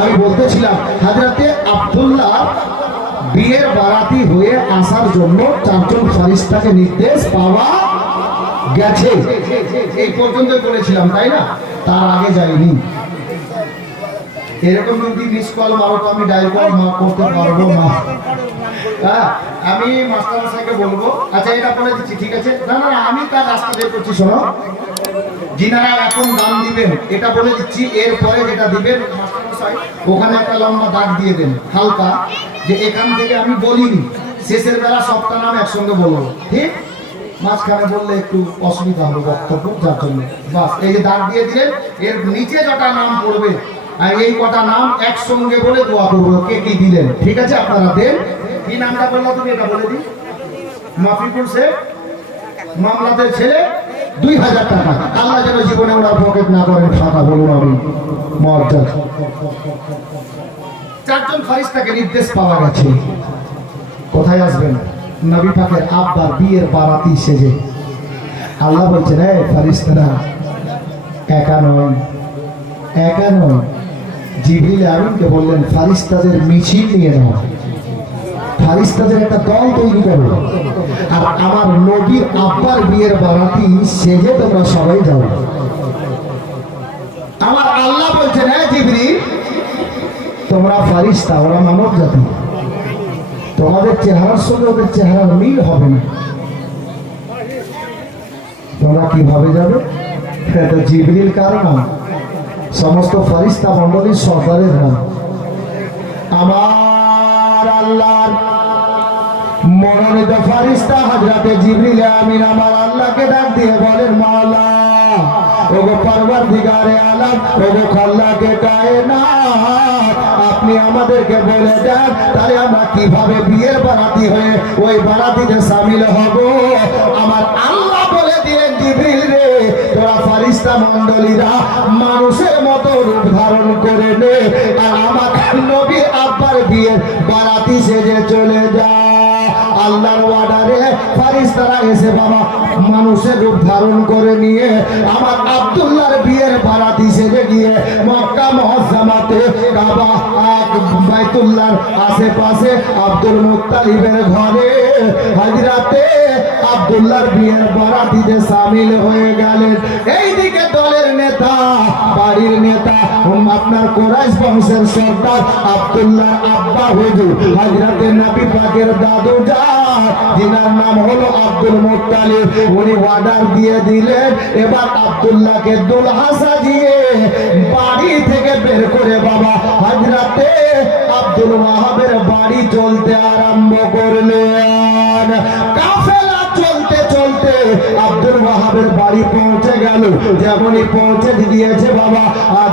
আমি বলতেছিলাম হযরতে আব্দুল্লাহ বিয়ের বারাতি হয়ে আসার জন্য চারজন ফেরেশতাকে নির্দেশ পাওয়া গেছে। এই পর্যন্ত বলেছিলাম, তাই না? তার আগে যাইনি। এরকম যদি মিস কল মারো তো আমি ডায়াল কল করতে পারবো না। আমি মাস্টার মশাইকে বলবো, আচ্ছা এটা বলে দিচ্ছি, ঠিক আছে? না না না, আমি তার রাস্তা বের করছি। শোনো, যিনারা এখন দান দিবেন এটা বলে দিচ্ছি, এরপরে যেটা দিবেন মাস্টার মশাই ওখানে একটা লম্বা দাগ দিয়ে দেন হালকা, যে এখান থেকে আমি বলিনি, শেষের বেলা সবটা নাম একসঙ্গে বলবো, ঠিক? মাঝখানে বললে একটু অসুবিধা হবে বক্তব্য, যার জন্য বাস এই যে দাগ দিয়ে দিলেন, এর নিচে যটা নাম পড়বে আর এই কটা নাম একসঙ্গে বলে দোয়া করবো কে কি দিলেন, ঠিক আছে? আপনারা দেন। কি নামটা বললো তুমি এটা বলে দিই। মাফিকুল শেখ, মামলাদের ছেলে, 2000 টাকা। আল্লাহ যেন জীবনে ওরা পকেট না করেন ফাঁকা, বলুন আমি মর্যাদা। চারজন ফেরেশতাকে নির্দেশ পাওয়া গেছে, কোথায় আসবেন? নবী পাকের আব্বার বিয়ের বারাতি সেজে। আল্লাহ বলছেন, এই ফেরেশতারা একা নয়, একা নয়। জিবরিল আমিনকে বললেন ফেরেশতাদের মিছিল নিয়ে নাও, ফেরেশতাদের একটা দল তৈরি করো, আর আমার নবীর আব্বার বিয়ের বারাতি সেজে তোমরা সবাই যাও। আমার আল্লাহ বলছেন, হ্যাঁ জিবরিল, তোমরা ফেরেশতা, ওরা মানব জাতি, তোমাদের চেহারার সঙ্গে ওদের চেহারার মিল হবে না, তোমরা কিভাবে যাবে? তো জিবরিল কার নাম? সমস্ত ফেরেশতা মণ্ডলীর সর্দারের নাম। আমার আল্লাহর মনোনীত ফেরেশতা হযরতে জিবরিল আমিন আমার আল্লাহকে ডাক দিয়ে বলেন, মাওলা ওগো পরওয়ারদিগারে আলম, ওগো খাল্লাকে কায়নাত, আপনি আমাদেরকে বলে দেন তাহলে আমরা কিভাবে বিয়ের বারাতি হয়ে ওই বারাতিতে শামিল হব। আমার আল্লাহ বলে দিলেন, জিবরিল রে, তোরা ফেরেশতা মণ্ডলীরা মানুষের মতো রূপ ধারণ করে নে, আর আমার নবীর আব্বার বিয়ের বারাতি সেজে চলে যা। আল্লাহর অর্ডারে ফেরেশতারা এসে বাবা মানুষের রূপ ধারণ করে নিয়ে আমার আব্দুল্লাহর বিয়ের বারাতি সেজে গিয়ে মক্কা মুআজ্জামাতে কাবা বাইতুল্লাহর আশেপাশে আব্দুল মুত্তালিবের ঘরে হযরতে আব্দুল্লাহর বিয়ের বারাতিতে শামিল হয়ে গেলেন। এইদিকে দলের নেতা, বাড়ির নেতা, আপনার কুরাইশ বংশের সর্দার আব্দুল্লাহর আব্বা হুজুর হযরতে নবী পাকের দাদু যান, যিনার নাম হলো আব্দুল মুত্তালিব, উনি অর্ডার দিয়ে দিলেন এবার আব্দুল্লাহকে দুলহা সাজিয়ে বাড়ি থেকে বের করে বাবা হযরতে আব্দুল ওয়াহাবের বাড়ি চলতে আরম্ভ করলেন। কাফেলা চলতে চলতে আব্দুল ওয়াহাবের বাড়ি পৌঁছে গেল। যেমনই পৌঁছে গিয়েছে বাবা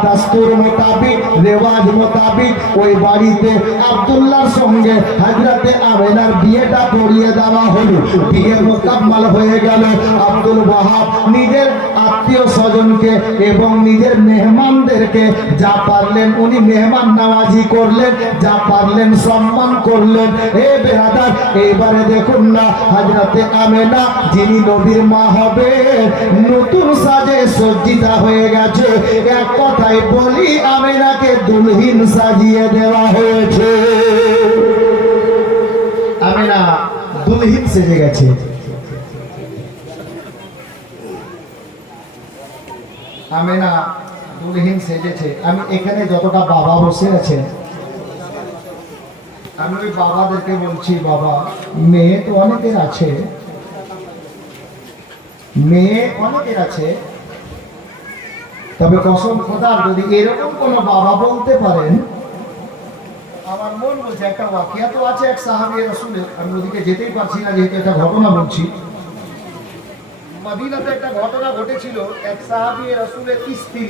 দাস্তুর মোতাবিক, রেওয়াজ মোতাবিক ওই বাড়িতে আব্দুল্লাহর সঙ্গে হযরতে আমেনার বিয়েটা করিয়ে দেওয়া হলো। বিয়ে মোকাম্মল হয়ে গেল। আব্দুল ওয়াহাব নিজের আত্মীয় স্বজনকে এবং নিজের মেহমানদেরকে যা পারলেন উনি মেহমান নওয়াজি করলেন, যা পারলেন সম্মান করলেন। এ বেরাদার, এইবারে দেখুন না হযরতে আমেনা যিনি নবীর মা হবে নতুন সাজে সজ্জিতা হয়ে গেছে। এক কথায় বলি আমেনাকে দুলহিন সাজিয়ে দেওয়া হয়েছে। আমেনা দুলহিন সেজে গেছে। আমেনা দুলহিন সেজেছে। আমি এখানে যতটা বাবা বসে আছেন আমি ওই বাবাদেরকে বলছি, বাবা মেয়ে তো অনেকের আছে, মেয়ে অনেকের আছে, তবে কসম খোদার যদি এরকম কোন বাবা বলতে পারেন, আমার মন বলছে একটা ওয়াকিয়া তো আছে এক সাহাবী রাসূলের, আমি ওদিকে যেতেই পারছি না যেহেতু একটা ঘটনা বলছি। মদিনাতে একটা ঘটনা ঘটেছিল, এক সাহাবী রাসূলের স্ত্রী,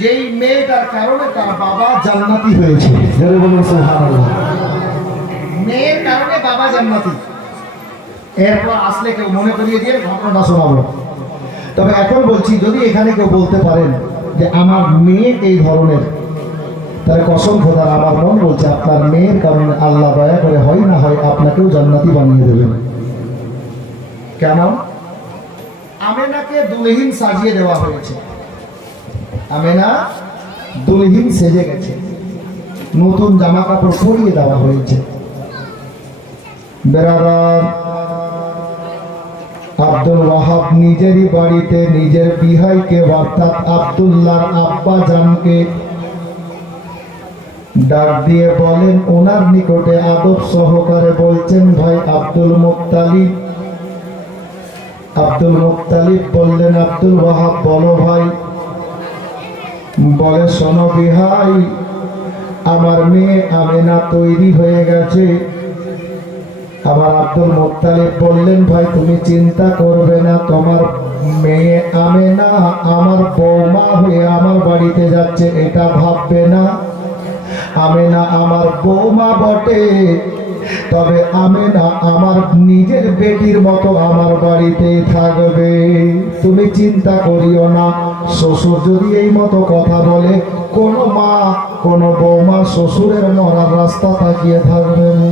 যেই মেয়েটার কারণে তার বাবা জান্নাতি হয়েছে। মেয়ের কারণে বাবা জান্নাতি। এরপর আসলে কেউ মনে করিয়ে দিয়ে ঘটনাটা শোনাবো। তবে এখন বলছি, যদি এখানে কেউ বলতে পারেন যে আমার মেয়ে এই ধরনের, তাহলে কসম খোদার আমার মন বলছে আপনার মেয়ের কারণে আল্লাহ দয়া করে হয় না হয় আপনাকেও জান্নাতি বানিয়ে দেবেন। কেন? আমেনাকে দুলহিন সাজিয়ে দেওয়া হয়েছে। আমেনা দুলহিন সেজে গেছে, নতুন জামা কাপড় পরিয়ে দেওয়া হয়েছে। বেরাদার, আব্দুল ওয়াহাব নিজেরই বাড়িতে নিজের বিহাইকে অর্থাৎ আব্দুল্লাহর আব্বা জানকে ডাক দিয়ে বলেন, ওনার নিকটে আদব সহকারে বলছেন, ভাই আব্দুল মুত্তালিব। আব্দুল মুত্তালিব বললেন, আব্দুল ওয়াহাব বলো ভাই। বলে, শোনো বিহাই, আমার মেয়ে আমেনা তৈরি হয়ে গেছে। আমার আব্দুল মুত্তালিব বললেন, ভাই তুমি চিন্তা করবে না, তোমার মেয়ে আমেনা আমার বৌমা হয়ে আমার বাড়িতে যাচ্ছে এটা ভাববে না। আমেনা আমার বৌমা বটে, তবে আমেনা আমার নিজের বেটির মতো আমার বাড়িতেই থাকবে, তুমি চিন্তা করিও না। শ্বশুর যদি এই মতো কথা বলে, কোনো মা কোনো বৌমা শ্বশুরের মরার রাস্তা তাকিয়ে থাকবে না।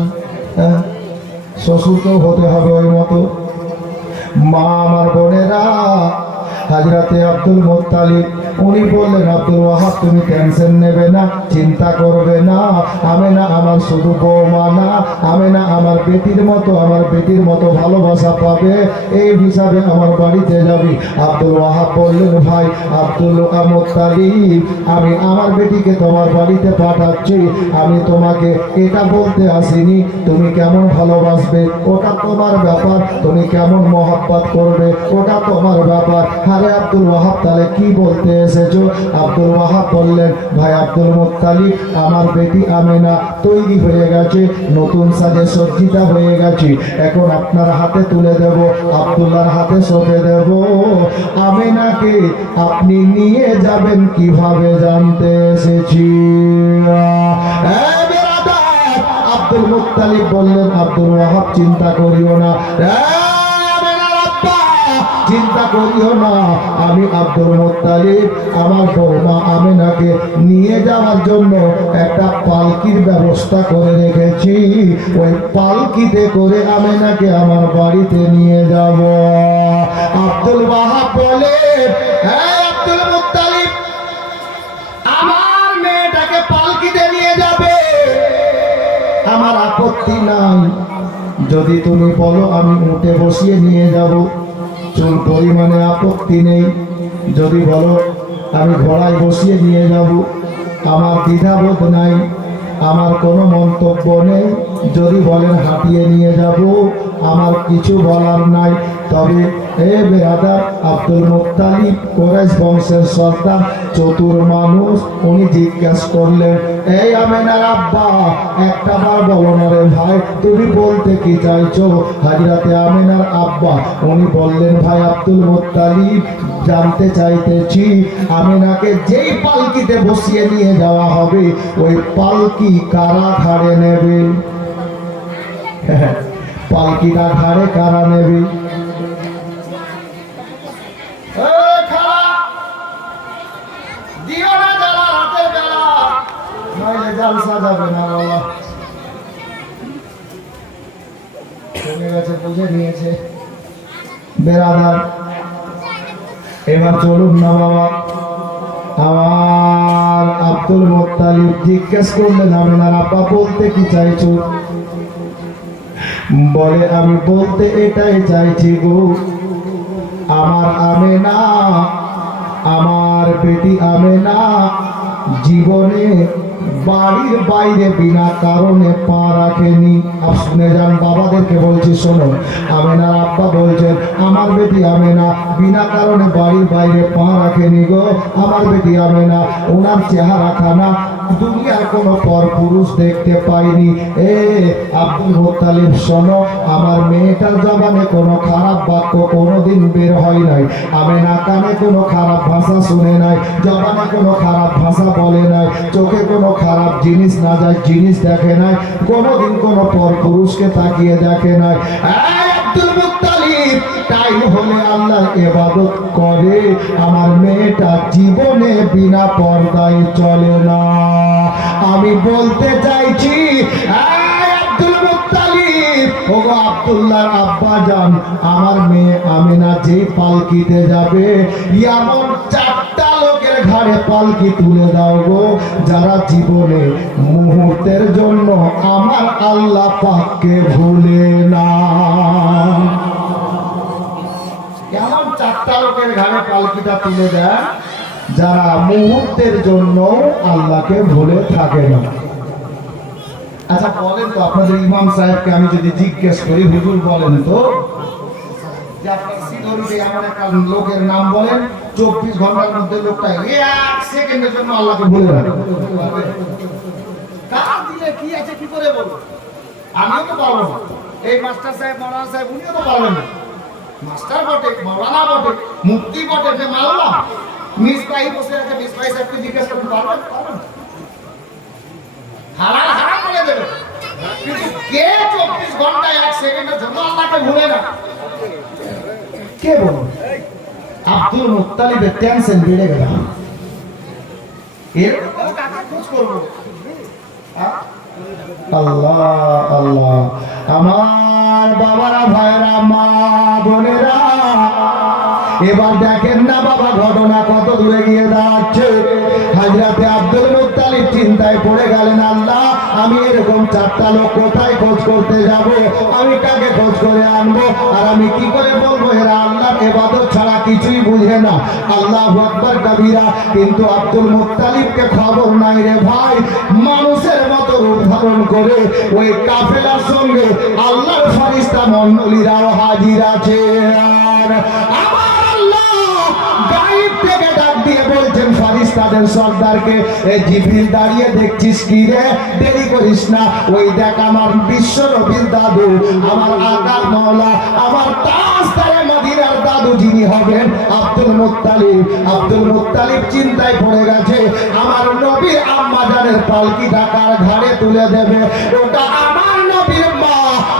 শ্বশুরকেও হতে হবে ওই মতো। মা আমার বোনেরা, হাজরাতে আব্দুল মুত্তালিব উনি বললেন, আব্দুল ওয়াহাব তুমি টেনশন নেবে না, চিন্তা করবে না। আমেনা আমার শুধু বৌমা না, আমেনা আমার বেটির মতো, আমার বেটির মতো ভালোবাসা পাবে, এই হিসাবে আমার বাড়িতে যাবি। আব্দুল ওয়াহাব বললেন, ভাই আব্দুল মুত্তালিব, আমি আমার বেটিকে তোমার বাড়িতে পাঠাচ্ছি, আমি তোমাকে এটা বলতে আসিনি তুমি কেমন ভালোবাসবে, ওটা তোমার ব্যাপার, তুমি কেমন মহব্বত করবে ওটা তোমার ব্যাপার। আরে আব্দুল ওয়াহাব তাহলে কি বলতে এসেছো? আব্দুল ওয়াহাব বললেন, ভাই আব্দুল মুত্তালিব, আমার বেটি আমেনা তৈরি হয়ে গেছে, নতুন সাজে সজ্জিত হয়ে গেছে, এখন আপনার হাতে তুলে দেব, আব্দুল্লাহর হাতে সঁপে দেব। আমেনাকে আপনি নিয়ে যাবেন কিভাবে জানতে এসেছি। আব্দুল মুত্তালিব বললেন, আব্দুল ওয়াহাব চিন্তা করিও না, চিন্তা করিও না, আমি আব্দুল মুত্তালিব আমার বৌমা আমেনাকে নিয়ে যাওয়ার জন্য একটা পালকির ব্যবস্থা করে রেখেছি, ওই পালকিতে করে আমেনাকে আমার বাড়িতে নিয়ে যাব। আব্দুল ওয়াহাব বলে, হ্যাঁ আব্দুল মুত্তালিব, আমার মেয়েটাকে পালকিতে নিয়ে যাবে, আমার আপত্তি নাই, যদি তুমি বলো আমি উঠে বসিয়ে নিয়ে যাব, চুল পরিমাণে আপত্তি নেই, যদি বলো আমি ঘোড়ায় বসিয়ে নিয়ে যাব, আমার দ্বিধাবোধ নাই, আমার কোনো মন্তব্য নেই, যদি বলেন হাঁটিয়ে নিয়ে যাব, আমার কিছু বলার নাই। তবে এ বেরাদার, আব্দুল মুত্তালিব কুরাইশ বংশের সর্দার, চতুর মানুষ, উনি জিজ্ঞাসা করলেন, এই আমেনার আব্বা, একটা বার বলো না রে ভাই, তুমি বলতে কি চাইছো? হাজরাতে আমেনার আব্বা উনি বললেন, ভাই আব্দুল মুত্তালিব, জানতে চাইতেছি আমেনাকে যেই পালকিতে বসিয়ে নিয়ে যাওয়া হবে, ওই পালকি কারা ঘাড়ে নেবে? পালকিটা ঘাড়ে কারা নেবে? বুঝে নিয়েছে বেরাদার, এবার চলুন না বাবা। আমার আব্দুল মুত্তালিব জিজ্ঞেস করলেন, আমেনার আব্বা বলতে কি চাইছো? বলে, আমি বলতে এটাই চাইছি গো, আমার আমেনা, আমার বেটি আমেনা জীবনে বাড়ির বাইরে বিনা কারণে পা রাখেনি। আর শুনে যান, বাবাদেরকে বলছি শোনো, আমেনার আব্বা বলছেন, আমার বেটি আমেনা বিনা কারণে বাড়ির বাইরে পা রাখেনি গো, আমার বেটি আমেনা ওনার চেহারা খানা দুনিয়ার কোনো পর পুরুষ দেখতে পাইনি। এ আব্দুল মুত্তালিব শোনো, আমার মেয়েটার জবানে কোনো খারাপ বাক্য কোনোদিন বের হয় নাই, আমেনা কানে কোনো খারাপ ভাষা শুনে নাই, জবানে কোনো খারাপ ভাষা বলে নাই, চোখে কোনো খারাপ জিনিস না যায় জিনিস দেখে নাই, কোনোদিন কোনো পর পুরুষকে তাকিয়ে দেখে নাই। আব্দুল মুত্তালিব টাইম হলে আল্লাহ ইবাদত করে, আমার মেয়েটা জীবনে বিনা পর্দায় চলে না। আমি বলতে চাইছি, আব্দুল মুত্তালিব, ওগো আব্দুল্লাহর আব্বা জান, আমার মেয়ে আমেনা যেই পালকিতে যাবে, এমন 4টা লোকের ঘাড়ে পালকি তুলে দাও গো, যারা জীবনে মুহূর্তের জন্য আমার আল্লাহ পাককে ভুলে না। কেমন চারটা লোকের ঘাড়ে পালকিটা তুলে দেয়, যারা মুহূর্তের জন্য আল্লাহকে ভুলে থাকে না। আচ্ছা বলেন তো, আপনাদের ইমাম সাহেবকে আমি যদি জিজ্ঞেস করি, হুজুর বলেন তো যে আপনার সিধরিতে এমন একটা লোকের নাম বলেন 24 ঘন্টার মধ্যে লোকটা 1 সেকেন্ডের জন্য আল্লাহকে ভুলে রাখে, কার দিলে কি আছে কি করে বলবো? আমিও তো পারবো না, এই মাস্টার সাহেব মাওলানা সাহেব উনিও তো পারবেন না। মাস্টার বটে, মাওলানা বটে, মুফতি বটে, যে মাওলানা মিসবাই বসে আছে, মিসবাই সাহেবকে জিজ্ঞেস করতে পারবেন? হারাম হারাম বলে দেবে, কিন্তু কে 24 ঘন্টা 1 সেকেন্ডের জন্য আল্লাহকে ভুলে না? কে বলো? আব্দুল মুত্তালিবের টেনশন বেড়ে গেল, এর টাকা খরচ করব। আল্লাহ আল্লাহ, আমার বাবারা, ভাইরা, মা বোনেরা, এবার দেখেন না বাবা ঘটনা কত দূরে গিয়ে দাঁড়াচ্ছে। হযরতে আব্দুল মুত্তালিব চিন্তায় পড়ে গেলেন, আল্লাহ আমি এরকম চারটা লোক কোথায় খোঁজ করতে যাব, আমি কাকে খোঁজ করে আনবো, আর আমি কি করে বলবো এরা আল্লাহর ইবাদত ছাড়া কিছুই বুঝে না, আল্লাহু আকবার কবীরা। কিন্তু আব্দুল মুত্তালিবকে খবর নাই রে ভাই, মানুষের মতো রূপ ধারণ করে ওই কাফেলার সঙ্গে আল্লাহর ফেরেশতা মণ্ডলীরাও হাজির আছে। আর আমার আল্লাহ গায়েব থেকে ডাক দিয়ে বলছেন ফেরেশতাদের সর্দারকে, এ জিবরিল দাঁড়িয়ে দেখছিস কি রে, দেরি করিস না, ওই দেখ আমার বিশ্ব নবীর দাদু, আমার আকার মাওলা, আমার তাজদারে মদিনার দাদু যিনি হবেন আব্দুল মুত্তালিব। আব্দুল মুত্তালিব চিন্তায় পড়ে গেছে, আমার নবীর আম্মা জানের পালকি ঢাকার ঘাড়ে তুলে দেবে, ওটা আমার নবীর মা,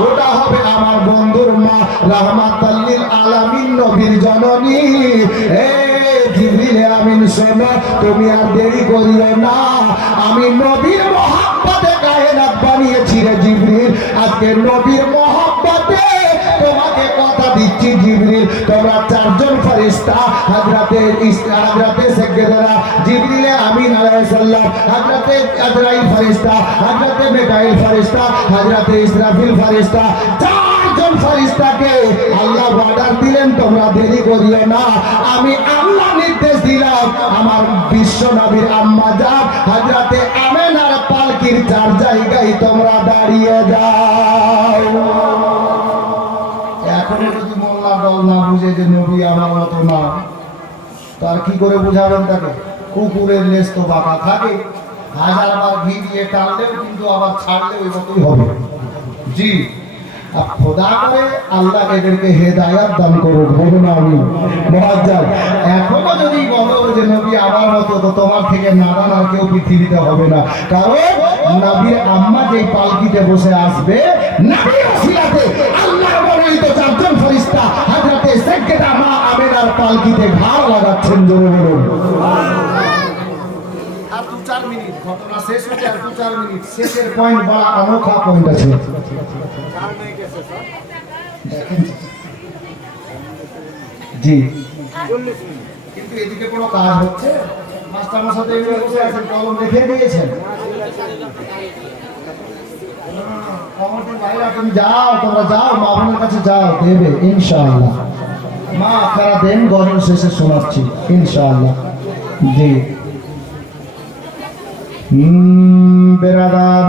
ওটা হবে আমার বন্ধুর মা, রাহমাতাল লিল আলামিন নবীর জননী। এ জিবরিল আমিন শোনো, তুমি আর দেরি করিও না, আমি নবীর মহব্বতে কায়নাত বানিয়েছি রে জিবরিল, আজকে নবীর মহব্বতে তোমাকে কথা দিচ্ছি জিবরিল, তোমরা চারজন ফেরেশতা, হযরতে সাইয়্যিদনা জিবরিল আমিন আলাইহিস সালাম, হযরতে আজরাইল ফেরেশতা, হযরতে মিকাইল ফেরেশতা, হযরতে ইসরাফিল ফেরেশতা, চারজন ফেরেশতাকে আল্লাহ অর্ডার দিলেন তোমরা দেরি করিও না, আমি আল্লাহ নির্দেশ দিলাম আমার বিশ্ব নবীর আম্মা জান হযরতে আমেনার পালকির চার জায়গায় তোমরা দাঁড়িয়ে যাও। এখন যদি মোল্লা দল না বুঝে যে নবী আমার মতো না, তার কি করে বুঝাবেন তাকে? কুকুরের লেজ তো বাঁকা থাকে, হাজারবার ঘি দিয়ে টানলেও কিন্তু আবার ছাড়লেও ওই মতোই হবে। জি, খোদা করে আল্লাহ এদেরকে হেদায়াত দান করুন, বলুন আমিন। মুআজ্জাল এখনো যদি বলো যে নবী আমার মতো, তো তোমার থেকে নাদান আর কেউ পৃথিবীতে হবে না, কারণ নবীর আম্মা যেই পালকিতে বসে আসবে, নবীর ওসিলাতে আল্লাহর মনোনীত চারজন ফেরেশতা হযরতে সাইয়্যিদা মা আমেনার পালকিতে ঘাড় লাগাচ্ছেন, জোরে বলুন। আর 2-4 মিনিট ঘটনা শেষ হচ্ছে, আর 2-4 মিনিট, শেষের পয়েন্ট বড় অনোখা পয়েন্ট আছে। জি, কিন্তু এদিকে কোনো কাজ হচ্ছে, মাস্টার মশাই এগুলো বসে আছেন, কলম রেখে দিয়েছেন, কমিটির বাইরে তুমি যাও, তোমরা যাও, মা বোনের কাছে যাও, দেবে ইনশাআল্লাহ, মা আপনারা দেন, গজল শেষে শোনাচ্ছি ইনশাআল্লাহ। জি বেরাদার,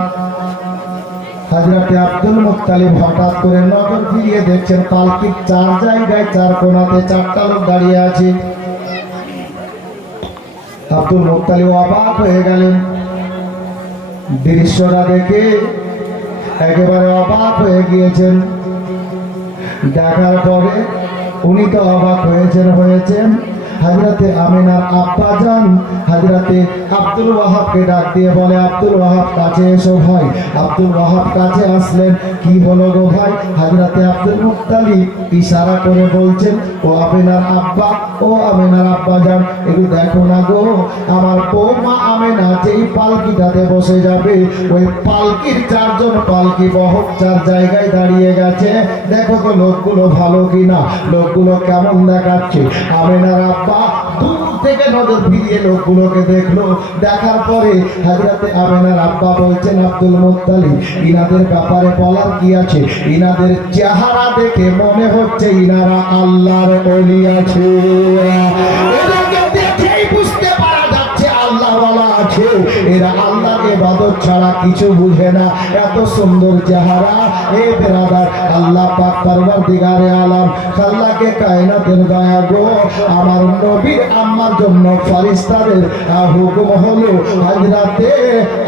হযরতে আব্দুল মুত্তালিব হঠাৎ করে নজর ফিরিয়ে দেখছেন পালকির চার জায়গায় চার কোণাতে চারটা লোক দাঁড়িয়ে আছে। আব্দুল মুত্তালিব অবাক হয়ে গেলেন, দৃশ্যটা দেখে একেবারে অবাক হয়ে গিয়েছেন। দেখার পরে উনি তো অবাক হয়েছেন হযরতে আমিনার আব্বা জান হযরতে আব্দুল ওয়াহাবকে ডাক দিয়ে বলে, আব্দুল ওয়াহাব কাছে এসো ভাই। আব্দুল ওয়াহাব কাছে আসলেন, কি হলো গো ভাই? হযরতে আব্দুল মুত্তালিব ইশারা করে বলছেন, ও আমিনার আব্বা, ও আমিনার আব্বা জান, একটু দেখো না গো, আমার বৌমা আমিনা যেই পালকিটাতে বসে যাবে, ওই পালকির চারজন পালকি বহক চার জায়গায় দাঁড়িয়ে গেছে, দেখো তো লোকগুলো ভালো কিনা, লোকগুলো কেমন দেখাচ্ছে। আমিনার আব্বা আব্বা দূর থেকে নজর ফিরিয়ে লোকগুলোকে দেখলো। দেখার পরে হযরতে আমেনার আব্বা বলছেন, আব্দুল মুত্তালিব, ইনাদের ব্যাপারে বলার কি আছে? ইনাদের চেহারা দেখে মনে হচ্ছে ইনারা আল্লাহর ওলি আছে। এদেরকে দেখেই বুঝতে পারা যাচ্ছে আল্লাহওয়ালা আছে। এরা আল্লাহর ইবাদত ছাড়া কিছু বুঝে না। এত সুন্দর চেহারা। এ বেরাদার, আল্লাহ পাক পরওয়ারদিগারে আলম আল্লাহকে কায়নাতের দয়া গো, আমার নবীর আম্মার জন্য ফেরেশতাদের হুকুম হলো হযরতে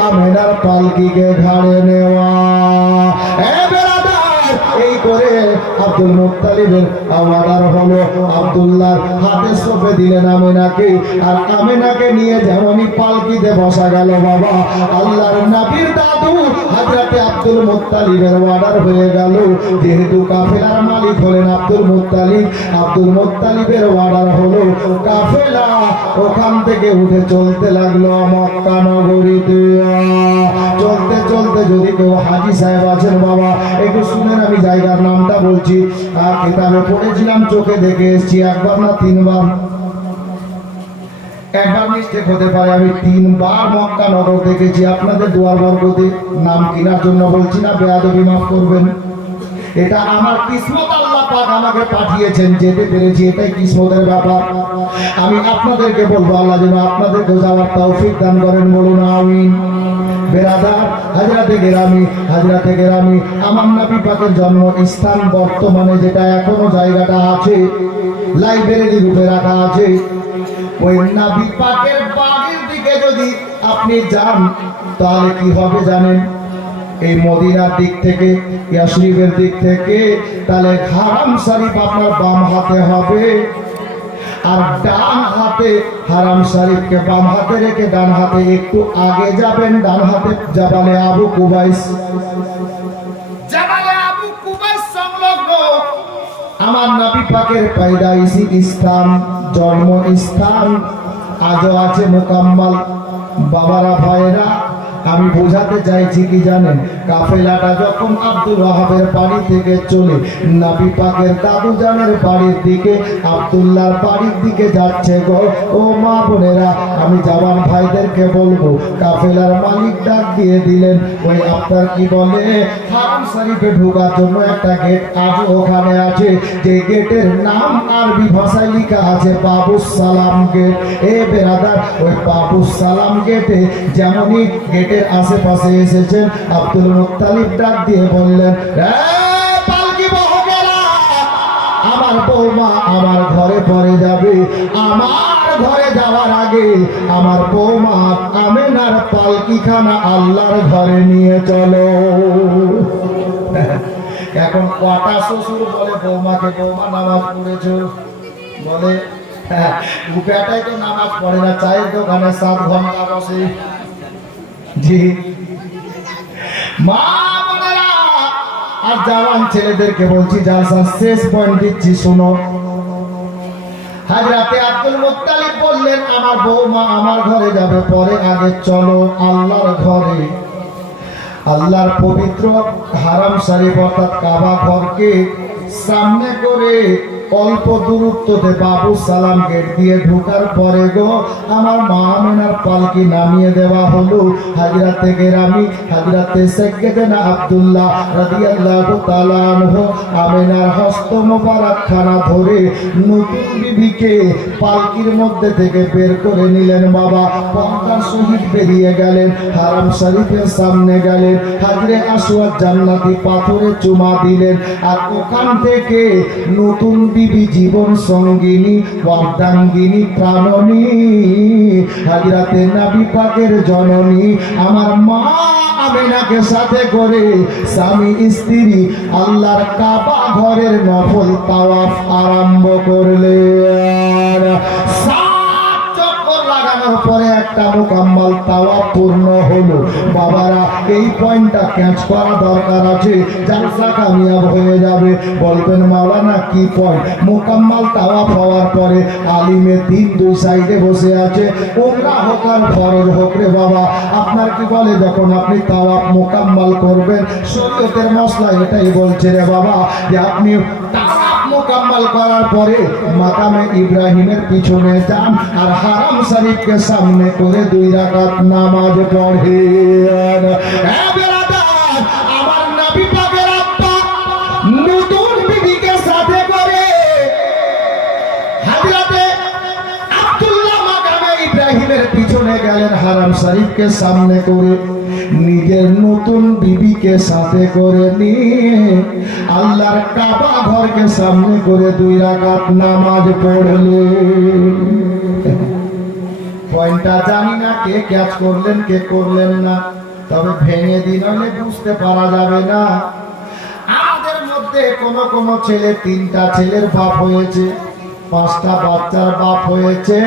আমেনার পালকিকে ঘাড়ে নেওয়া। এ বেরাদার, এই করে আব্দুল মুত্তালিবের অর্ডার হলো। আব্দুল্লাহর হাতে সঁপে দিলেন আমেনাকে, আর আমেনাকে নিয়ে যেমনই পালকিতে বসা গেল বাবা, আল্লাহর নবীর দাদু হযরতে আব্দুল মুত্তালিবের অর্ডার হয়ে গেল। যেহেতু কাফেলার মালিক হলেন আব্দুল মুত্তালিব, আব্দুল মুত্তালিবের অর্ডার হলো কাফেলা ওখান থেকে উঠে চলতে লাগলো মক্কা নগরীতে। চলতে চলতে যদি কেউ হাজী সাহেব আছেন বাবা, একটু শুনেন, আমি জায়গার নামটা বলছি। কিতাবে পড়েছিলাম, চোখে দেখে এসেছি, একবার না তিনবার, একবার মিস্টেক হতে পারে, আমি 3 বার মক্কা নগর দেখেছি। আপনাদের দুয়ার বরকতে নাম কেনার জন্য বলছি না, বেয়াদবি মাফ করবেন। এটা আমার কিসমত, আল্লাহ পাক আমাকে পাঠিয়েছেন, যেতে পেরেছি, এটাই কিসমতের ব্যাপার। আমি আপনাদেরকে বলবো, আল্লাহ যেন আপনাদেরকে যাওয়ার তৌফিক দান করেন, বলুন আমিন। বেরাদার, হযরতে গেরামি আমার নবী পাকের জন্ম স্থান বর্তমানে যেটা এখনো জায়গাটা আছে, লাইব্রেরি রূপে রাখা আছে। ওই নবী পাকের বাড়ির দিকে যদি আপনি যান তাহলে কি হবে জানেন? এই মদিনার দিক থেকে, ইয়াসরিবের দিক থেকে, তাহলে হারাম শরীফ আপনার বাম হাতে হবে, আর ডান হাতে হারাম শরীফকে বাম হাতে রেখে ডান হাতে একটু আগে যাবেন, ডান হাতে জাবালে আবু কুবাইস, জাবালে আবু কুবাইস সংলগ্ন আমার নবী পাকের পয়দাইশি স্থান, জন্ম স্থান আজও আছে মোকাম্মল। বাবারা ভাইরা, আমি বোঝাতে চাইছি কি জানেন, কাফেলাটা যখন আব্দুল ওয়াহাবের বাড়ি থেকে চলে নবী পাকের দাদু জানের বাড়ির দিকে, আব্দুল্লাহর বাড়ির দিকে যাচ্ছে গো, ও মা বোনেরা, আমি জওয়ান ভাইদেরকে বলবো, কাফেলার মালিক ডাক দিয়ে দিলেন, ওই আপনার কি বলে হারাম শরীফে ঢোকার জন্য একটা গেট আজ ওখানে আছে, যে গেটের নাম আরবি ভাষায় লেখা আছে বাবুস সালাম গেট। এ বেরাদার, ওই বাবুস সালাম গেটে যেমনই গেটের আশেপাশে এসেছেন, আব্দুল মুত্তালিব ডাক দিয়ে বললেন, পালকি বহকেরা, আমার বৌমা আমার ঘরে পরে যাবে, আমার ঘরে যাওয়ার আগে আমার বৌমা আমেনার পালকিখানা আল্লাহর ঘরে নিয়ে চলো। এখন কটা শ্বশুর বলে বৌমাকে, বৌমা নামাজ পড়েছো? বলে উপায়টাই তো নামাজ পড়ে না, চায়ের দোকানে 7 ঘন্টা বসে। জি মা বোনেরা, আর জওয়ান ছেলেদেরকে বলছি, জালসা শেষ পয়েন্ট দিচ্ছি, শোনো। হযরতে আব্দুল মুত্তালিব বললেন, আমার বৌমা আমার ঘরে যাবে, পরে আগে চলো আল্লাহর ঘরে। আল্লাহর পবিত্র হারাম শরীফ অর্থাৎ কাবা ঘরকে সামনে করে অল্প দূরত্বতে বাবু সালাম গেট দিয়ে ঢোকার পরে গো, আমার মা আমেনার পালকি নামিয়ে দেওয়া হলো। হযরতে গেরামি হযরতে সাইয়্যিদনা আব্দুল্লাহ রাদিয়াল্লাহু তাআলা আনহু আমেনার হস্ত মোবারক খানা ধরে নতুন বিবিকে পালকির মধ্যে থেকে বের করে নিলেন বাবা। পর্দার সহিত বেরিয়ে গেলেন, হারাম শরীফের সামনে গেলেন, হাজরে আসওয়াদ জান্নাতি পাথরে চুমা দিলেন, আর ওখান থেকে নতুন বিবি জীবন সঙ্গিনী বর্দাঙ্গিনী প্রাণনী হযরতে নবী পাকের জননী আমার মা আমেনাকে সাথে করে স্বামী স্ত্রী আল্লাহর কাবা ঘরের নফল তাওয়াফ আরম্ভ করলেন। পরে একটা মোকাম্মল তাওয়াফ পূর্ণ হলো। বাবারা, এই পয়েন্টটা ক্যাচ করা দরকার আছে, জালসা কামিয়াব হয়ে যাবে। বলবেন মাওলানা কি পয়েন্ট? মোকাম্মল তাওয়াফ হওয়ার পরে আলিমে দিন 2 সাইডে বসে আছে, উমরা হোক আর ফরজ হোক রে বাবা, আপনার কি বলে যখন আপনি তাওয়াফ মোকাম্মল করবেন, শরীয়তের মসলা এটাই বলছে রে বাবা, যে আপনি মুকাম্মাল করার পরে মাকামে ইব্রাহিমের পিছনে যান আর হারাম শরীফকে সামনে করে 2 রাকাত নামাজ পড়েন। আমার নবী পাকের আব্বা নতুন বিবিকে সাথে করে হযরতে আব্দুল্লাহ মাকামে ইব্রাহিমের পিছনে গেলেন হারাম শরীফকে সামনে করে, নিজের নতুন বিবিকে সাথে করে নিয়ে আল্লাহর কাবা ঘরকে সামনে করে 2 রাকাত নামাজ পড়লেন। পয়েন্টটা জানি না কে ক্যাচ করলেন কে করলেন না, তবে ভেঙে দিন হলে বুঝতে পারা যাবে না। আমাদের মধ্যে কোন ছেলে 3টা ছেলের বাপ হয়েছে, 5টা বাচ্চার বাপ হয়েছে,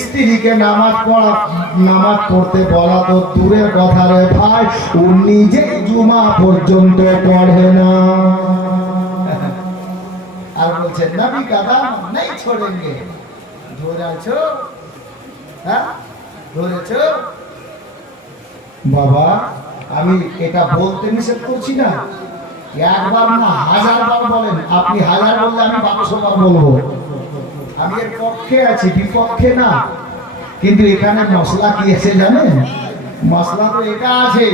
স্ত্রীকে নামাজ পড়তে বলা তো দূরের কথা রে ভাই, ও নিজে জুমা পর্যন্ত পড়ে না। আর বলছে নবী কাদা নেই ছোড়েঙ্গে। ধরেছো? হ্যাঁ ধরেছো? বাবা আমি এটা বলতে নিষেধ করছি না, একবার না 1000 বার বলেন, আপনি 1000 বললে আমি 1200 বার বলবো। আমি এর পক্ষে আছি, বিপক্ষে না। কিন্তু এখানে মশলা কি আছে জানেন? মশলা তো এটা আছে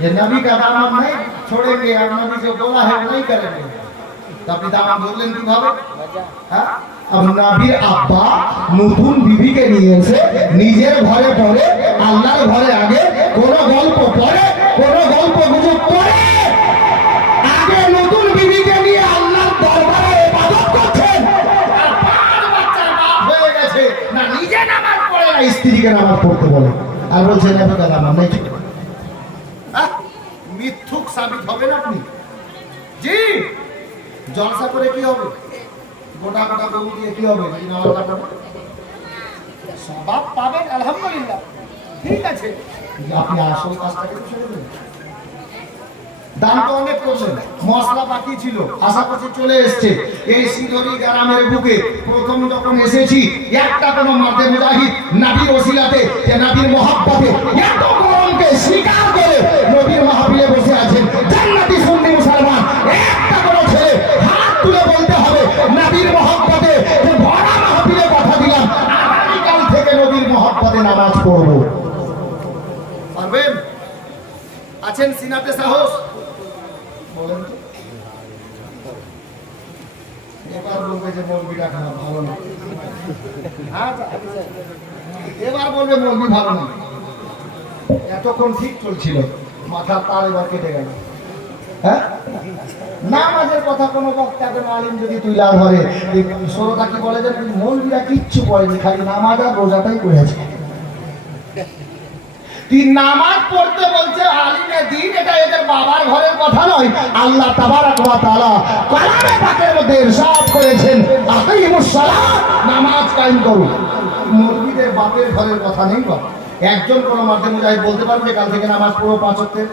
যে নবী का दामन नहीं छोड़ेंगे और नबी जो बोला है वो नहीं करेंगे। तो আপনি দামান বললেন কিভাবে? হ্যাঁ, আর নবীর আব্বা নতুন বিবিকে নিয়ে এসে নিজের ঘরে পড়ে, আল্লাহর ঘরে আগে কোন গল্প পড়ে, কোন গল্প গুজব পড়ে, আগে নতুন বিবিকে নিয়ে আল্লাহর দরবারে ইবাদত করছেন। আর 5 বাচ্চার বাপ হয়ে গেছে না, নিজে নামাজ পড়ে না, স্ত্রীকে নামাজ পড়তে বলে, আর বলছেন নবী का दामन नहीं। মিথ্যুক সাবিত হবেন আপনি। জি জলসা করে কি হবে? গোটা গোটা গরু দিয়ে কি হবে? সওয়াব পাবেন আলহামদুলিল্লাহ, ঠিক আছে, আপনি আসল কাজটাকে ছেড়ে দেন। দান তো অনেক করলেন, মশলা বাকি ছিল, আশা করছি চলে এসেছে। এই সিধরি গ্রামের বুকে প্রথম যখন এসেছি, একটা কোনো মাঝে মুজাহিদ নবীর ওসিলাতে, যে নবীর মহব্বতে এত গরমকে স্বীকার করে নবীর মাহফিলে বসে আছেন জান্নাতি সুন্নি মুসলমান, একটা কোনো ছেলে হাত তুলে বলতে হবে নবীর মহব্বতে, যে ভরা মাহফিলে কথা দিলাম আগামীকাল থেকে নবীর মহব্বতে নামাজ পড়ব। পারবেন? আছেন সিনাতে সাহস? বলেন তো। এবার বলবে যে মৌলবীরা খারাপ, ভালো না। এবার বলবে মৌলবী ভালো না। এতক্ষণ ঠিক চলছিল, মাথার তার এবার কেটে গেল। হ্যাঁ, নামাজের কথা কোনো বক্তাকে আলিম যদি তুইলা ধরে, শ্রোতা কি বলে যে মৌলবীরা কিচ্ছু করেনি, খালি নামাজ আর রোজাটাই করেছে। তুই নামাজ পড়তে বলছে আলিমে দ্বীন, এটা এদের বাবার ঘরের কথা নয়। আল্লাহ তাবারক ওয়া তাআলা কোরআনে পাকের মধ্যে ইরশাদ করেছেন আকিমুস সালাত, নামাজ কায়েম করুন। মুরগিদের বাপের ঘরের কথা নেই। বাবা একজন কোন মাঝে মুজাহিদ বলতে পারবে যে কাল থেকে নামাজ পড়ো 5 ওয়াক্তের?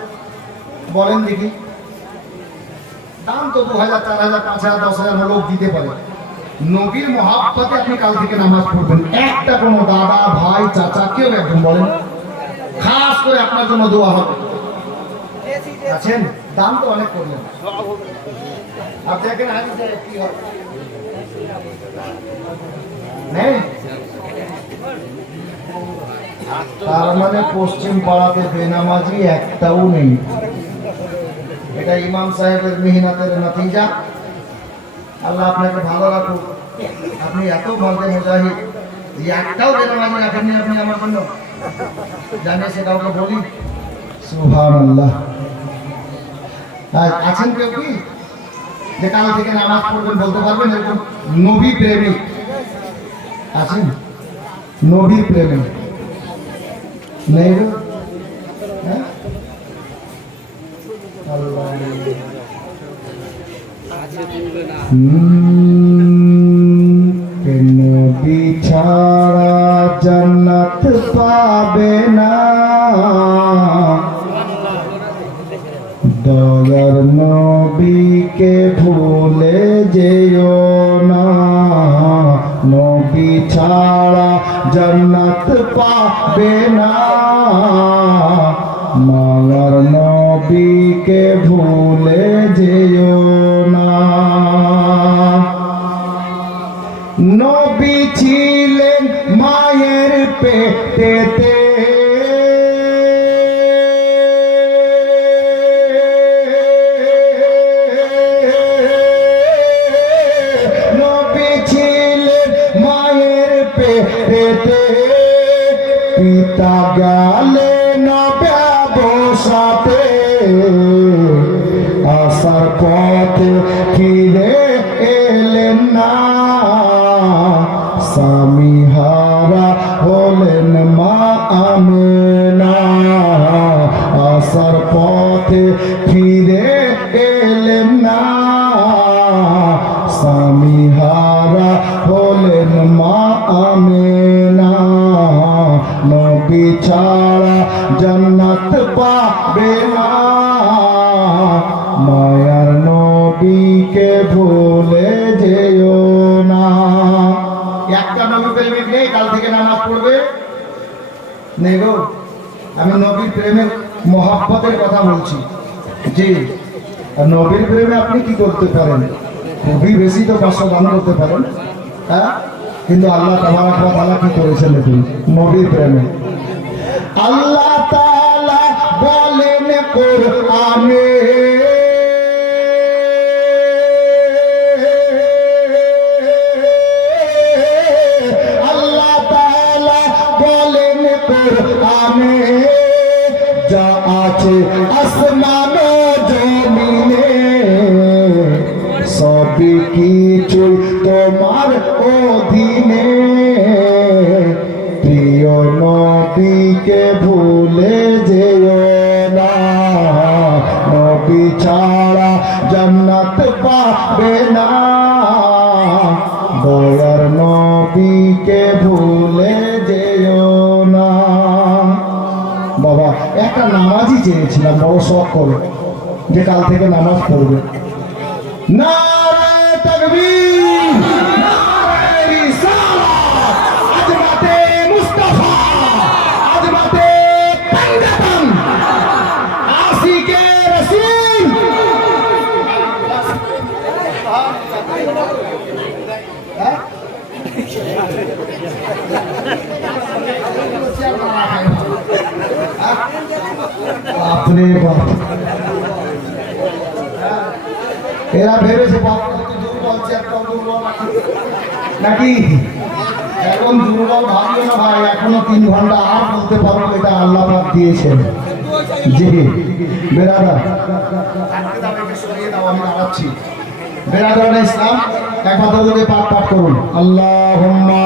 বলেন দেখি। দাম তো 2000 4000 5000 10000 লোক দিতে পারে। নবীর মহব্বতে আপনি কাল থেকে নামাজ পড়বেন, একটা কোনো দাদা ভাই চাচা কেউ একজন বলেন, খাস করে আপনার জন্য দোয়া হবে। আছেন? দাম তো অনেক করলেন, আর দেখেন হাদিসে কি হয়। তার মানে পশ্চিম পাড়াতে বেনামাজি একটাও নেই। এটা ইমাম সাহেবের মেহনতের নতিজা। আল্লাহ আপনাকে ভালো রাখুক। আপনি এত বলতে মুজাহিদ, একটাও বেনামাজি রাখেননি আপনি আমার জন্য, জানে সে কাউকে বলি। সুবহানাল্লাহ। আছেন কেউ কি যে কাল থেকে নামাজ পড়বেন বলতে পারবেন এরকম নবী প্রেমিক আছেন? নবী প্রেমিক নেই? হ্যাঁ, নবী ছাড়া জান্নাত পাবে না, দয়ার নবীকে ভুলে যেও না, নবী ছাড়া জান্নাত পাবে না, মাওলার নবীকে ভুলে যেও না। পেটেতে নবী ছিলেন মায়ের পেটেতে পিতা গেলেন ব্যবসাতে আসার পথে ফিরে এলেন না স্বামী হারা হলেন মা আমেনা আসার পথে ফিরে এলেন না স্বামী হারা হলেন মা আমেনা নবী ছাড়া জান্নাত পাবে না মায়ার নবীকে ভুলে যেও না। একটা নবী প্রেমিক নেই কাল থেকে নামাজ পড়বে নেই গো। আমি নবীর প্রেমের মহাব্বতের কথা বলছি। জি, আর নবীর প্রেমে আপনি কি করতে পারেন? খুবই বেশি তো 500 দান করতে পারেন, হ্যাঁ, কিন্তু আল্লাহ তাবারক ওয়া তাআলা কি করেছেন দেখুন নবীর প্রেমে। আল্লাহ তাআলা বলেন কোরআনে আল্লাহ তাআলা বলেন কোরআনে যা আছে আসমানে জমিনে সবই কিছু তোমার অধীনে প্রিয় নবীকে ভুলে যেও না নবী ছাড়া জান্নাত পাবে না দয়ার নবীকে ভুলে যেও না। বাবা একটা নামাজই চেয়েছিলাম বড় শখ করে যে কাল থেকে নামাজ পড়বে। নারে তাকবীর, নারে রিসালাত, আজমাতে মুস্তাফা, আজমাতে পাঞ্জাতন, আশিকে রাসূল। আপনি এরা ভেবেছে নাকি এখন দুর্বল ভাবলো না ভাই, এখনো 3 ঘন্টা আর বলতে পারবো এটা আল্লাহ পাক দিয়েছেন। জি বেরাদার আমি দাঁড়াচ্ছি। বেরাদার ইসলাম এক হাতে করে পাঠ করুন আল্লাহুম্মা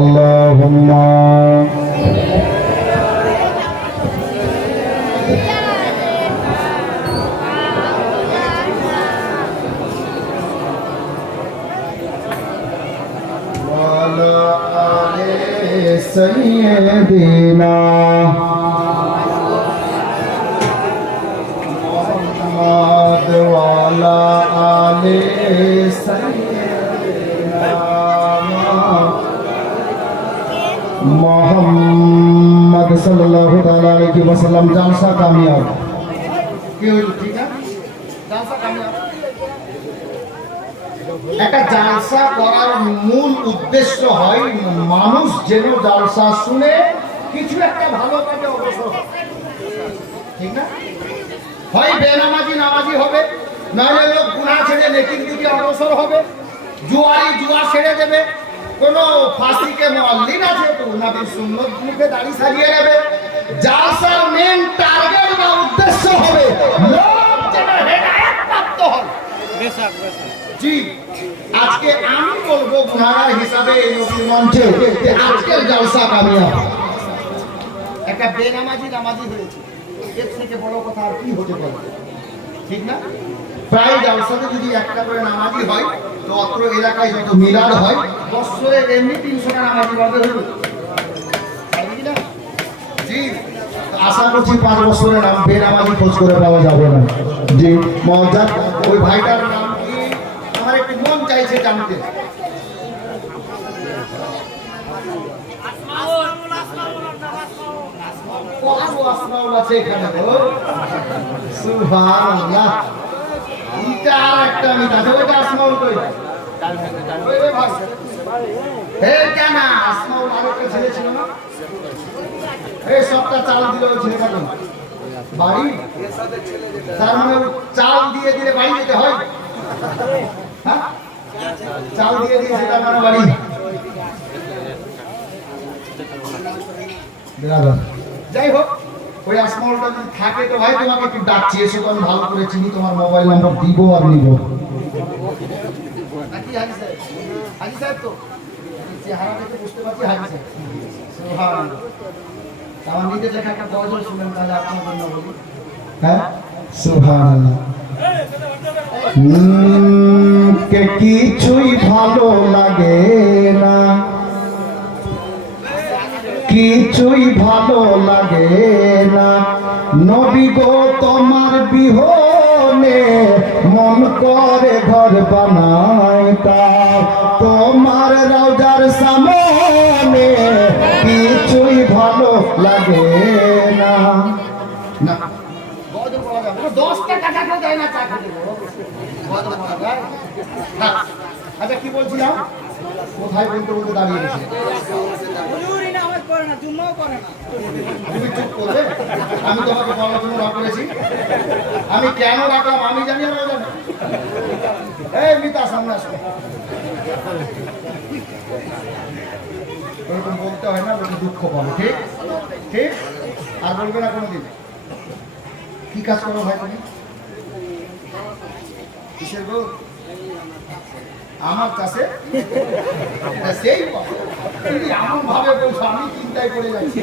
Allahumma wala ali sayyidina Muhammad wala ali sayyidina Mohammad सल्लल्लाहु ताला अलैहि वसल्लम জালসা কামিয়াব কি হইল ঠিক আছে জালসা কামিয়াব। একটা জালসা করার মূল উদ্দেশ্য হয় মানুষ যেন জালসা শুনে কিছু একটা ভালো কাজে অগ্রসর হয়, ঠিক না? হয় বেনামাজি নামাজি হবে, নইলে লোক গুনাহ ছেড়ে নেকির দিকে অগ্রসর হবে, জুয়ারি জুয়া ছেড়ে দেবে, কোনো ফাঁসিকে মুআল্লিম আছে তো নবীর সুন্নাত মুখে দাড়ি সাজিয়ে নেবে। জালসার মেন টার্গেট বা উদ্দেশ্য হবে লোক যেন হেদায়েত প্রাপ্ত হয়। জি, আজকে আমি বলবো গুনাহগার হিসাবে এই নবীর মঞ্চে যে আজকের জালসা কামিয়াব। একটা বেনামাজি নামাজি হয়েছে, এর থেকে বড় কথা আর কি হতে পারে, ঠিক না? প্রায় জালসাতে যদি একটা করে নামাজি হয় তো অত্র এলাকায় যত মিলাদ হয় বছরে এমনি 300টা নামাজি বাদে হলো, জি। আশা করছি 5 বছরে নাম বেনামাজি খোঁজ করে পাওয়া যাবে না। জি মজাদ ওই ভাইটার নাম কি আমার একটু মন চাইছে চাইছে জানতে। আসমাউল আছে এখানে গো, সুবহানাল্লাহ। এটা আর একটা মিথ্যা, ওটা আসমাউল কই? ওই রে ভাই, হে কেন আসমাউল আরেকটা ছেলে ছিল না? এই সবটা চাল দিল ওই ছেলেটা বাড়ি, তার মানে চাল দিয়ে দিলে বাড়ি যেতে হয়? হ্যাঁ, চাল দিয়ে দিয়েছে তার মানে বাড়ি। যাই হোক, ওই আসমাউলটা যদি থাকে তো ভাই তোমাকে একটু ডাকছি, এসো তো আমি ভালো করে চিনি, তোমার মোবাইল নাম্বার দিব আর নিব নাকি? হাজি সাহেব, হাজি সাহেব তো চেহারা দেখে বুঝতে পারছি হাজি সাহেব। সুবহানাল্লাহ। আমার নিজের লেখা একটা গজল শুনলেন, তাহলে আপনার জন্য বলি। হ্যাঁ, সুবহানাল্লাহ। কে কিছুই ভালো লাগে না, কিছুই ভালো লাগে না নবী গো তোমার বিহনে, মন করে ঘর বানাইতা তোমার রওজার সামনে, কিছুই ভালো লাগে না। না গজল বলা যাবে না, 10 টাকা টাকা দেয় না চা খেতে গজল বলা যায়। আচ্ছা কি বলছিলাম, কোথায় বলতে বলতে দাঁড়িয়ে গেছে? তুমি চুপ করবে? আমি তোমাকে বলার জন্য রাগ করেছি? আমি কেন রাখলাম আমি জানি, আর জানি। এই মিতা সামনে আসো। এরকম বলতে হয় না, লোকে দুঃখ পাবে। ঠিক ঠিক, আর বলবে না কোনোদিন। কি কাজ করো ভাই তুমি? কিসের গো? আমার কাছে সেই এমন ভাবে বলছো, আমি চিন্তায় করে যাচ্ছি।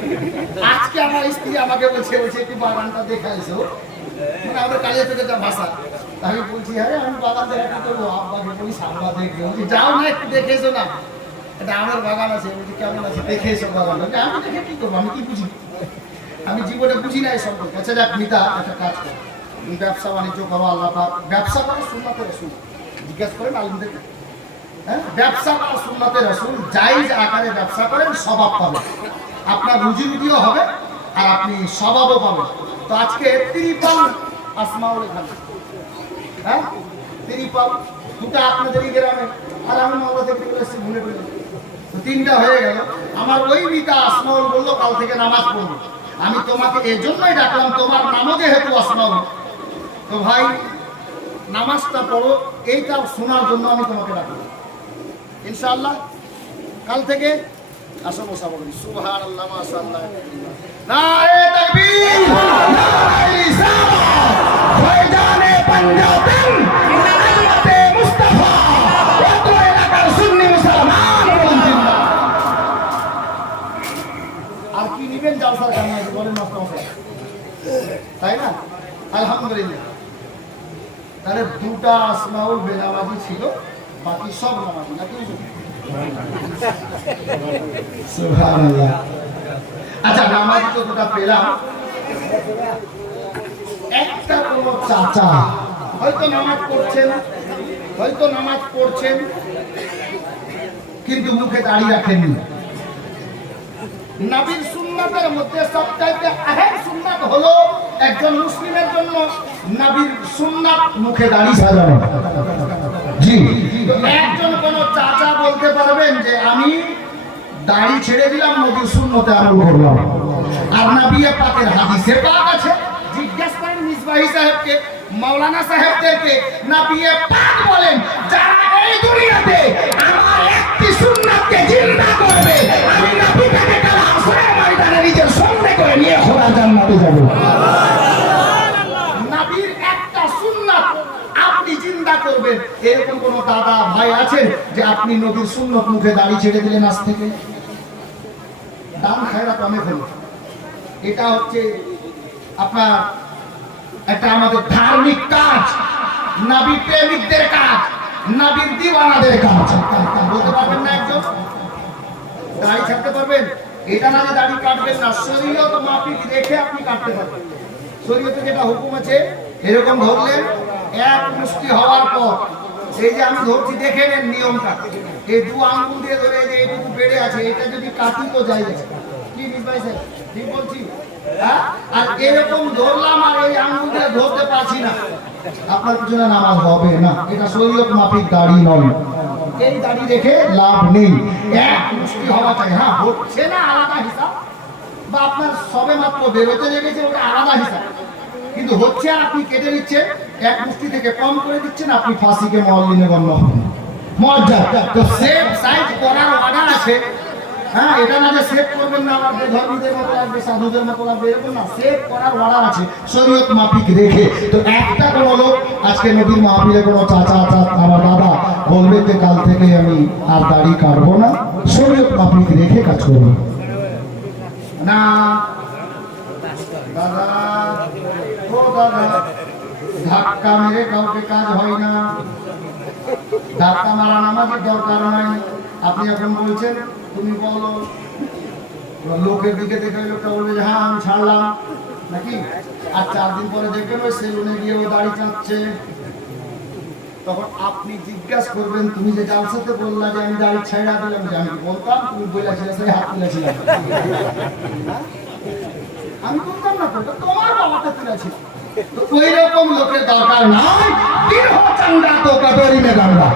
আজকে আমার স্ত্রী আমাকে বলছে একটু বাগানটা দেখাইছো, মানে আমাদের কাজে থেকে যা ভাষা, আমি বলছি হ্যাঁ আমি বাগান দেখা কি করবো? আব্বাকে বলি সামলা দেখে, বলছি যাও না একটু দেখেছো না, এটা আমার বাগান আছে। বলছি কেমন আছে? দেখে এসো বাগান। আমি দেখে কি করবো? আমি কি বুঝি? আমি জীবনে বুঝি না এই সম্পর্কে। আচ্ছা যাক মিতা, একটা কাজ করো, ব্যবসা বাণিজ্য করো, আল্লাহ পাক ব্যবসা করে সুন্নাতে রাসূল জিজ্ঞাসা করেন আলিমদেরকে। হ্যাঁ, ব্যবসা করা সুন্নাতে রাসূল, জায়েজ আকারে ব্যবসা করেন, স্বভাব পাবেন, আপনার রুজি রুটিও হবে আর আপনি স্বভাবও পাবেন। তো আজকে ত্রিপাল আসমাউল এখানে, হ্যাঁ ত্রিপাল দুটা আপনাদেরই গ্রামে, আর আমি মাওলা থেকে এসেছি ভুলে ভুলে, তো 3টা হয়ে গেল। আমার ওই মিতা আসমাউল বললো কাল থেকে নামাজ পড়বো। আমি তোমাকে এই জন্যই ডাকলাম, তোমার নামও যেহেতু আসমাউল, তো ভাই নামাজটা পড়ো, এইটা শোনার জন্য আমি তোমাকে ডাকলাম। ইনশাআল্লাহ কাল থেকে আসো বসা বলি। সুবহানাল্লাহ, মাশাআল্লাহ, নারে তাকবীর, নারে রিসালাত, ফয়জানে পাঞ্জাবেন উম্মতে মুস্তাফা, কত এলাকার সুন্নি মুসলমান জিন্দাবাদ। আর কি নিবেন জালসার কারণে বলেন মাস্টার মশাই, তাই না? আলহামদুলিল্লাহ। তাহলে 2টা আসমাউল বেনামাজি ছিল, বাকি সব নামাজি নাকি? সুবহানাল্লাহ। আচ্ছা নামাজি তো 2টা পেলাম, একটা কোনো চাচা হয়তো নামাজ পড়ছেন, কিন্তু মুখে দাড়ি রাখেননি। নবীর সুন্নাতের মধ্যে সবচাইতে আহেম সুন্নাত হলো একজন মুসলিমের জন্য নবীর সুন্নাত মুখে দাড়ি সাজানো। জি, একজন কোন চাচা বলতে পারবেন যে আমি দাড়ি ছেড়ে দিলাম, নবীর সুন্নতে আমল করলাম? আর নবী পাকের হাদিসে পাক আছে, জিজ্ঞেস করেন মিসবাহি সাহেবকে, মাওলানা সাহেবদেরকে, নবী পাক বলেন যারা এই দুনিয়াতে আমার একটি সুন্নাতকে জিন্দা করবে, আমি নবী তাকে কাল আসরের ময়দানে নিজের সঙ্গে করে নিয়ে খোদা জান্নাতে যাব। নবীর একটা সুন্নাত আপনি জিন্দা করবেন, এরকম কোন দাদা ভাই আছেন যে আপনি নবীর সুন্নত মুখে দাড়ি ছেড়ে দিলেন আজ থেকে? দান খায়রাত অনেক হলো, এটা হচ্ছে আপনার একটা আমাদের ধার্মিক কাজ, নবী প্রেমিকদের কাজ, নবীর দিওয়ানাদের কাজ। বলতে পারবেন না একজন দাড়ি ছাড়তে পারবেন? এটা না যে দাড়ি কাটবেন না, শরীয়ত মাফিক রেখে আপনি কাটতে পারবেন। শরীয়তে যেটা হুকুম আছে, এরকম ধরলেন 1 মুষ্টি হওয়ার পর এই যে আমি ধরছি দেখে নেন নিয়মটা, এই দু আঙ্গুল দিয়ে ধরে এই যে এইটুকু বেড়ে আছে, এটা যদি কাটি তো যাই যায়। কি বুঝতে ঠিক বলছি? হ্যাঁ, আর এরকম ধরলাম আর এই আঙ্গুল দিয়ে ধরতে পারছি না, আপনার পিছনে নামাজ হবে না। এটা শরীয়ত মাফিক দাড়ি নয়, এই দাড়ি রেখে লাভ নেই। এক মুষ্টি হওয়া চাই। হ্যাঁ, হচ্ছে না আলাদা হিসাব, বা আপনার সবে মাত্র বেরোতে লেগেছে ওটা আলাদা হিসাব, কিন্তু হচ্ছে আর আপনি কেটে দিচ্ছেন, এক মুষ্টি থেকে কম করে দিচ্ছেন, আপনি ফাঁসিকে মহল্লিনে গণ্য হবেন। মজ্জা তো সেভ সাইজ করার অর্ডার আছে। হ্যাঁ, এটা না যে সেভ করবেন না আমার ধর্মীদের মতো লাগবে, সাধুদের মতো লাগবে, এরকম না। সেভ করার অর্ডার আছে শরীয়ত মাফিক রেখে। তো একটা কোনো লোক আজকে নবীর মাহফিলে কোনো চাচা আমার দাদা বলবে যে কাল থেকে আমি আর দাড়ি কাটবো না, শরীয়ত মাফিক রেখে কাজ করবো না। দাদা ও দাদা, ধাক্কা মেরে কাউকে কাজ হয় না, ধাক্কা মারা নামাজের দরকার নাই। আপনি এখন বলছেন তুমি বলো, লোকের দিকে দেখে লোকটা বলবে যে হ্যাঁ আমি ছাড়লাম নাকি, আর 4 দিন পরে দেখবেন ওই সেলুনে গিয়ে ও দাড়ি চাচ্ছে। তখন আপনি জিজ্ঞাসা করবেন তুমি যে জালসাতে বললা যে আমি দাড়ি ছেড়া দিলাম, যে আমি বলতাম তুমি বলেছিলে সেই হাত তুলেছিলাম, আমি বলতাম না তো, তোমার বাবাটা তুলেছিল। তো ওই রকম লোকের দরকার নাই। দিন হো চাঙ্গা তো কটোরি মে গাঙ্গা।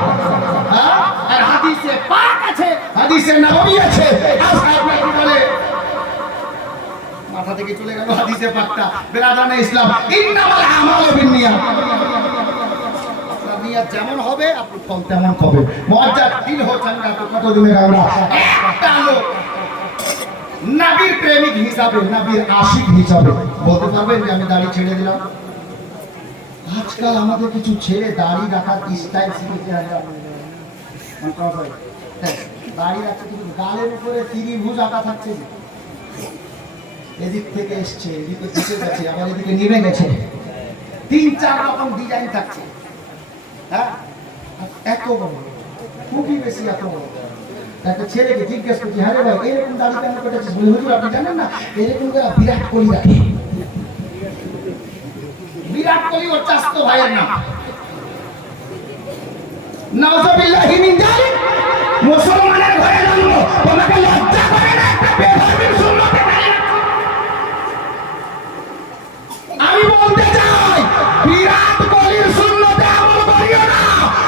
হ্যাঁ, আর হাদিসে পাক আছে, হাদিসে নববী আছে। আর সাহেবরা কি বলে, মাথা থেকে চলে গেল হাদিসে পাকটা। বেরাদানে ইসলাম, ইন্নামাল আমালু বিন্নিয়াত। আপনার নিয়ত যেমন হবে আপনি ফল তেমন পাবেন। মুআজ্জাদ দিন হো চাঙ্গা তো কটোরি মে গাঙ্গা। একটা লোক নবীর প্রেমিক হিসাবে, নবীর আশিক হিসাবে বলতে পারবেন যে আমি দাড়ি ছেড়ে দিলাম? আজকাল আমাদের কিছু ছেলে দাড়ি রাখার স্টাইল শিখেছে। দাড়ি রাখছে কিন্তু গালের উপরে ত্রিভুজ আঁকা থাকছে, এদিক থেকে এসছে, এদিকে ঢুকে গেছে, আবার এদিকে নেমে গেছে, 3-4 রকম ডিজাইন থাকছে। হ্যাঁ, এত বড়, খুবই বেশি এত বড়। একটা ছেলেকে জিজ্ঞেস করছি, হ্যাঁ রে ভাই এরকম দাড়ি কেন কেটেছিস? বলে হুজুর আপনি জানেন না এরকম করে বিরাট কোহলি রাখে। বিরাট কোহলি ওর চাস্তো ভাইয়ের নাম। নাউজুবিল্লাহি মিন যালিক। মুসলমানের ঘরে জন্ম, তোমাকে লজ্জা করে না একটা বেধর্মীর সুন্নতে দাঁড়িয়ে রাখছো? আমি বলতে চাই বিরাট কোহলির সুন্নতে আমল করিও না,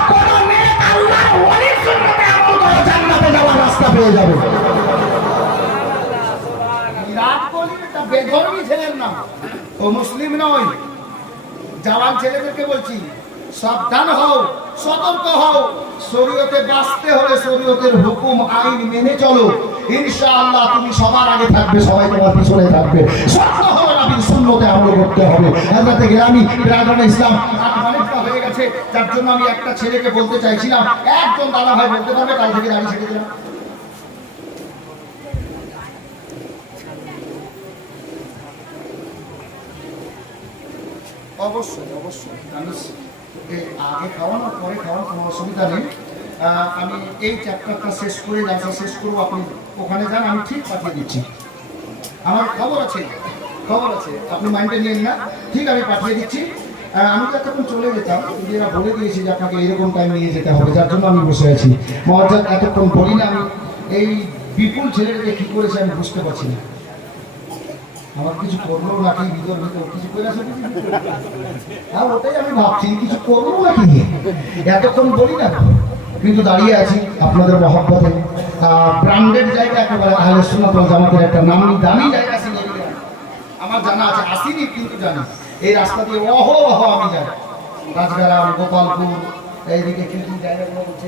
কোন নেক আল্লাহর ওলির সুন্নতে আমল করো, জান্নাতে যাওয়ার রাস্তা পেয়ে যাবে। বিরাট কোহলি একটা বেধর্মী ছেলের নাম, ও মুসলিম নয়। জওয়ান ছেলেদেরকে বলছি সাবধান হও, সতর্ক হও, শরীয়তে বাঁচতে হলে শরীয়তের হুকুম আইন মেনে চলো, ইনশাআল্লাহ তুমি সবার আগে থাকবে, সবাই তোমার পিছনে থাকবে। সত্য হলো নবীর সুন্নতে আমল করতে হবে। হযরতে গিলানী বেরাদানে ইসলাম অনেকটা হয়ে গেছে, যার জন্য আমি একটা ছেলেকে বলতে চাইছিলাম, একজন দাদা ভাই বলতে পারবে কাল থেকে দাড়ি ছেড়ে দিলাম? অবশ্যই অবশ্যই, আগে খাওয়ানো পরে খাওয়ানো কোনো অসুবিধা নেই। আমি এই চ্যাপ্টারটা শেষ করে যাচ্ছি, শেষ করবো, আপনি ওখানে যান, আমি ঠিক পাঠিয়ে দিচ্ছি। আমার খবর আছে, আপনি মাইন্ডে নিয়েন না, ঠিক আমি পাঠিয়ে দিচ্ছি। আমি তো এতক্ষণ চলে যেতাম, কিন্তু এরা বলে দিয়েছি যে আপনাকে এইরকম টাইম নিয়ে যেতে হবে, যার জন্য আমি বসে আছি। মুআজ্জাদ এতক্ষণ বলি না, আমি এই বিপুল ছেলেটাকে কি করেছে আমি বুঝতে পারছি না। আমার কিছু করলো নাকি ভিতর কিছু করে আসে, আর ওটাই আমি ভাবছি কিছু করবো নাকি, এতক্ষণ বলি না, কিন্তু দাঁড়িয়ে আছি আপনাদের মহব্বতে। ব্র্যান্ডেড জায়গা একেবারে আহলে সুন্নাত ওয়াল জামাতের একটা নামি দামি জায়গা ছিল, আমার জানা আছে, আসিনি কিন্তু জানি। এই রাস্তা দিয়ে অহরহ আমি যাই, রাজগ্রাম, গোপালপুর, এইদিকে কি কি জায়গাগুলো হচ্ছে,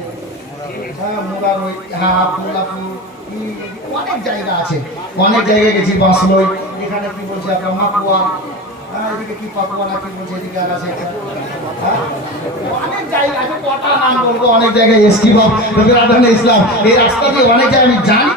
হ্যাঁ মোড়ার ওই, হ্যাঁ আব্দুল্লাহপুর, অনেক জায়গা আছে, অনেক জায়গায় গেছি। বাঁশলই, এখানে কি বলছে আপনার মাকুয়া, এদিকে কি পাকুয়া না কি বলছে, এদিকে আর আছে, অনেক জায়গা আছে, কটা নাম বলবো, অনেক জায়গায় এসছি। বাবা ইসলাম এই রাস্তা দিয়ে অনেক জায়গায় আমি জানি।